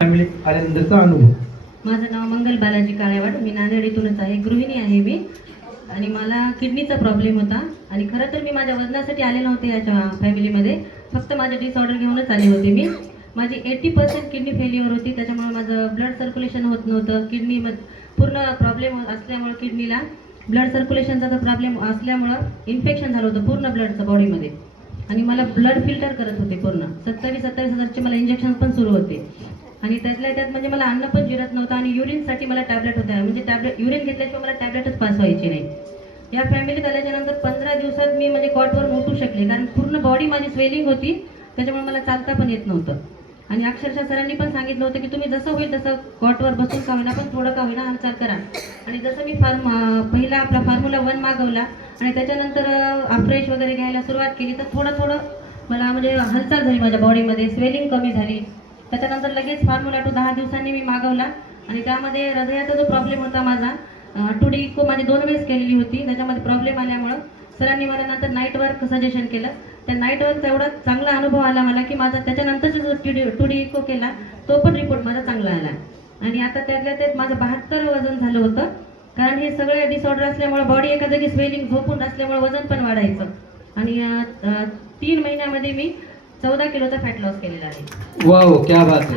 फॅमिलीत आल्यानंतरचा अनुभव. माझं नाव मंगल बालाजी काळेवाड, मी नांदेड इथूनच आहे, गृहिणी आहे मी. आणि मला किडनीचा प्रॉब्लेम होता आणि खरं तर मी माझ्या वजनासाठी आले नव्हते याच्या फॅमिलीमध्ये, फक्त माझे डिसऑर्डर घेऊनच आले होते मी. माझी 80% किडनी फेल्युअर होती, त्याच्यामुळे माझं ब्लड सर्क्युलेशन होत नव्हतं. पूर्ण प्रॉब्लेम असल्यामुळे किडनीला ब्लड सर्क्युलेशनचा प्रॉब्लेम असल्यामुळं इन्फेक्शन झालं होतं पूर्ण ब्लडचं बॉडीमध्ये. आणि मला ब्लड फिल्टर करत होते पूर्ण 27,000-27,000चे मला इंजेक्शन पण सुरू होते. आणि त्यातल्या त्यात म्हणजे मला अन्न पण जिरत नव्हतं आणि युरिनसाठी मला टॅबलेट होत्या, म्हणजे युरिन घेतल्याशिवाय मला टॅबलेटच पास व्हायची नाही. या फॅमिलीत आल्याच्या नंतर 15 दिवसात मी म्हणजे कॉटवर उठू शकले, कारण पूर्ण बॉडी माझी स्वेलिंग होती, त्याच्यामुळे मला चालता पण येत नव्हतं. आणि अक्षरशः सरांनी पण सांगितलं होतं की तुम्ही जसं होईल तसं कॉटवर बसून का होईना पण थोडं का होईना हालचाल करा. आणि जसं मी पहिला आपला फॉर्म्युला 1 मागवला आणि त्याच्यानंतर अफ्रेश वगैरे घ्यायला सुरुवात केली, तर थोडं मला म्हणजे हालचाल झाली, माझ्या बॉडीमध्ये स्वेलिंग कमी झाली. त्याच्यानंतर लगेच फॉर्म्युला 2 10 दिवसांनी मी मागवला आणि त्यामध्ये हृदयाचा जो प्रॉब्लेम होता माझा, 2D इको माझी 2 वेळेस केलेली होती, त्याच्यामध्ये प्रॉब्लेम आल्यामुळं सरांनी मला नंतर नाईट वर्क सजेशन केलं. त्या नाईट वर्कचा एवढा चांगला अनुभव आला मला की माझा त्याच्यानंतरचा जो 2D इको केला तो पण रिपोर्ट माझा चांगला आला. आणि आता त्यातल्या त्यात माझं 72 वजन झालं होतं, कारण हे सगळे डिसऑर्डर असल्यामुळे बॉडी एका जागी स्वेलिंग झोपून असल्यामुळे वजन पण वाढायचं. आणि 3 महिन्यामध्ये मी 14 किलोचा फॅट लॉस केलेला आहे. वाव, क्या बात है.